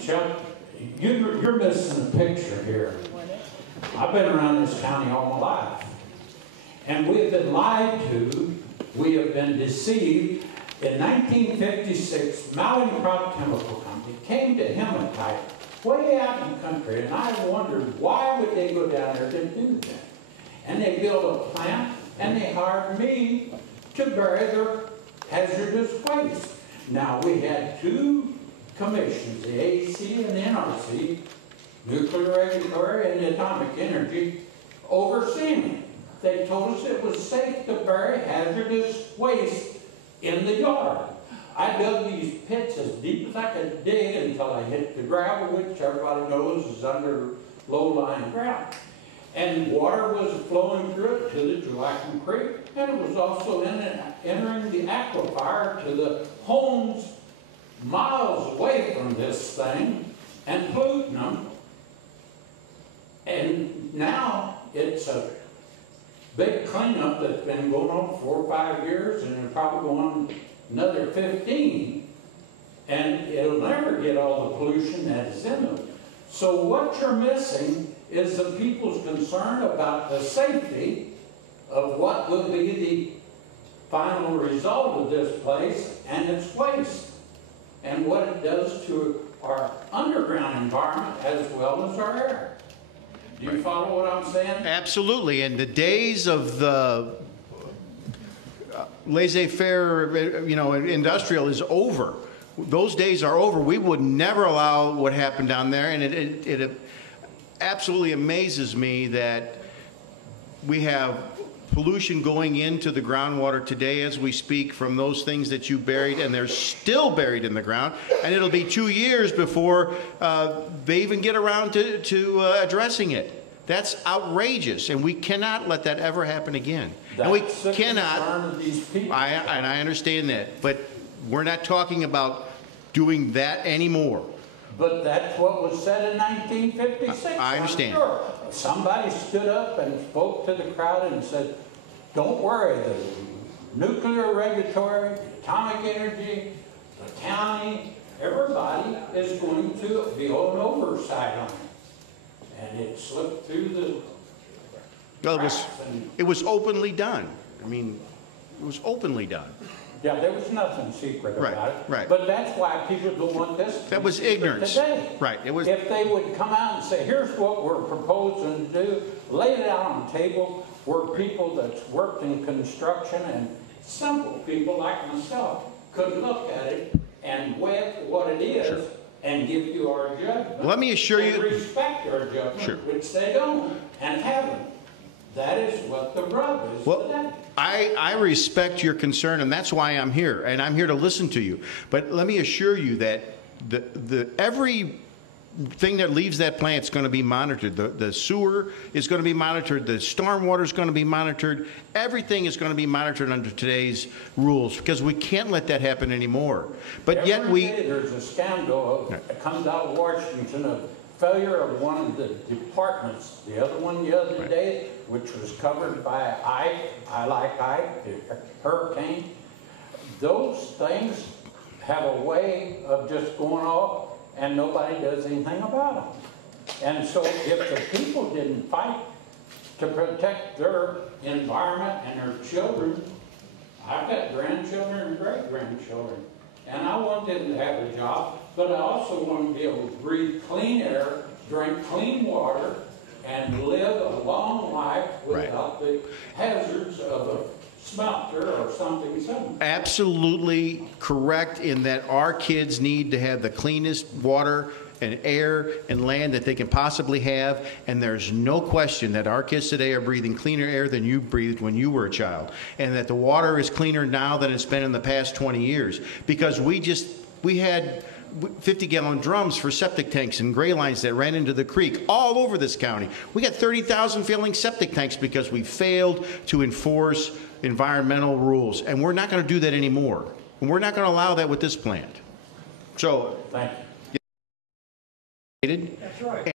Chuck, you're missing a picture here. I've been around this county all my life. And we have been lied to, we have been deceived. In 1956, Mountain Crop Chemical Company came to Hematite, way out in the country, and I wondered why would they go down there to do that? And they built a plant, and they hired me to bury their hazardous waste. Now, we had two commissions, the AEC and the NRC, Nuclear Regulatory and the Atomic Energy, overseeing it. They told us it was safe to bury hazardous waste in the yard. I dug these pits as deep as I could dig until I hit the gravel, which everybody knows is under low-lying ground. And water was flowing through it to the Joachim Creek, and it was also entering the aquifer to the homes miles away from this thing and polluting them. And now it's a big cleanup that's been going on for 4 or 5 years, and it'll probably go on another 15, and it'll never get all the pollution that is in them. So what you're missing is the people's concern about the safety of what will be the final result of this place and its waste, and what it does to our underground environment as well as our air. Do you follow what I'm saying? Absolutely. And the days of the laissez-faire, industrial is over. Those days are over. We would never allow what happened down there, and it absolutely amazes me that we have pollution going into the groundwater today as we speak from those things that you buried, and they're still buried in the ground, and it'll be 2 years before they even get around to addressing it. That's outrageous, and we cannot let that ever happen again. And we cannot, and I understand that, but we're not talking about doing that anymore. But that's what was said in 1956. I understand. Sure. Somebody stood up and spoke to the crowd and said, don't worry, the Nuclear Regulatory, Atomic Energy, the county, everybody is going to be on oversight on it. And it slipped through the cracks. It was openly done. I mean, it was openly done. Yeah, there was nothing secret about it. Right. But that's why people don't want this. That was ignorance. Today. Right. It was. If they would come out and say, here's what we're proposing to do, lay it out on the table where people that's worked in construction and simple people like myself could look at it and weigh it for what it is. Sure. And give you our judgment. Let me assure you. Respect our judgment, sure. Which they don't and haven't. That is what the rub is today. I respect your concern, and that's why I'm here, and I'm here to listen to you. But let me assure you that every thing that leaves that plant is going to be monitored. The sewer is going to be monitored. The stormwater is going to be monitored. Everything is going to be monitored under today's rules, because we can't let that happen anymore. But every yet we. Day there's a scandal that comes out of Washington of failure of one of the departments. The other one the other day, which was covered by Ike, I like Ike, the hurricane. Those things have a way of just going off and nobody does anything about them. And so if the people didn't fight to protect their environment and their children, I've got grandchildren and great-grandchildren, and I want them to have a job, but I also want to be able to breathe clean air, drink clean water, and live a long life without the hazards of a smelter or something similar. Absolutely correct in that our kids need to have the cleanest water and air and land that they can possibly have, and there's no question that our kids today are breathing cleaner air than you breathed when you were a child, and that the water is cleaner now than it's been in the past 20 years, because we had 50-gallon drums for septic tanks and gray lines that ran into the creek all over this county. We got 30,000 failing septic tanks because we failed to enforce environmental rules, and we're not going to do that anymore, and we're not going to allow that with this plant. So, thank you. That's right.